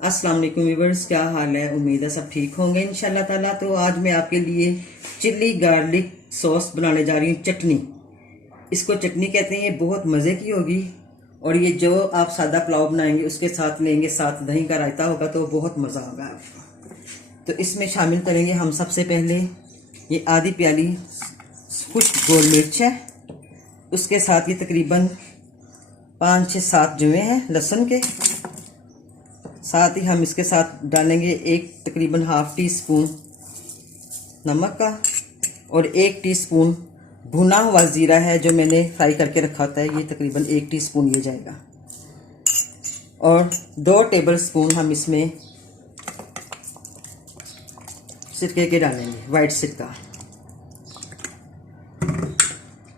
अस्सलाम वालेकुम व्यूअर्स, क्या हाल है। उम्मीद है सब ठीक होंगे इंशाल्लाह ताला। तो आज मैं आपके लिए चिल्ली गार्लिक सॉस बनाने जा रही हूँ। चटनी, इसको चटनी कहते हैं। ये बहुत मज़े की होगी और ये जो आप सादा पुलाव बनाएंगे उसके साथ लेंगे, साथ दही का रायता होगा तो बहुत मज़ा होगा आपको। तो इसमें शामिल करेंगे हम सबसे पहले ये आधी प्याली कुछ गोल मिर्च है, उसके साथ ये तकरीबन 5 से 7 जुए हैं लहसुन के। साथ ही हम इसके साथ डालेंगे एक तकरीबन हाफ टी स्पून नमक का और 1 टीस्पून भुना हुआ ज़ीरा है जो मैंने फ्राई करके रखा होता है। ये तकरीबन 1 टीस्पून ये जाएगा और 2 टेबल स्पून हम इसमें सिरके के डालेंगे, वाइट सिरका।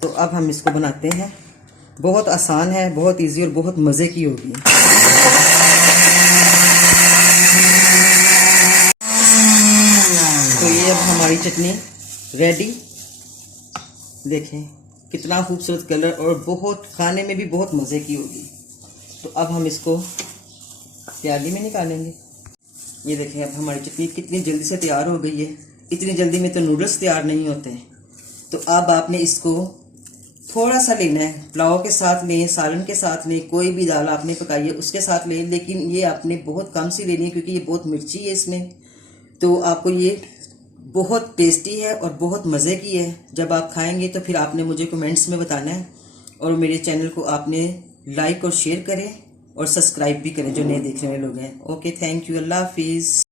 तो अब हम इसको बनाते हैं। बहुत आसान है, बहुत इजी और बहुत मज़े की होगी। तो ये अब हमारी चटनी रेडी। देखें कितना खूबसूरत कलर और बहुत खाने में भी बहुत मज़े की होगी। तो अब हम इसको प्याली में निकालेंगे। ये देखें अब हमारी चटनी कितनी जल्दी से तैयार हो गई है। इतनी जल्दी में तो नूडल्स तैयार नहीं होते। तो अब आपने इसको थोड़ा सा लेना है, पुलाव के साथ लें, सालन के साथ लें, कोई भी दाल आपने पकाई है उसके साथ लें, लेकिन ये आपने बहुत कम सी लेनी है क्योंकि ये बहुत मिर्ची है इसमें। तो आपको ये बहुत टेस्टी है और बहुत मज़े की है। जब आप खाएंगे तो फिर आपने मुझे कमेंट्स में बताना है और मेरे चैनल को आपने लाइक और शेयर करें और सब्सक्राइब भी करें जो नए देखने वाले लोग हैं। ओके, थैंक यू, अल्लाह हाफिज़।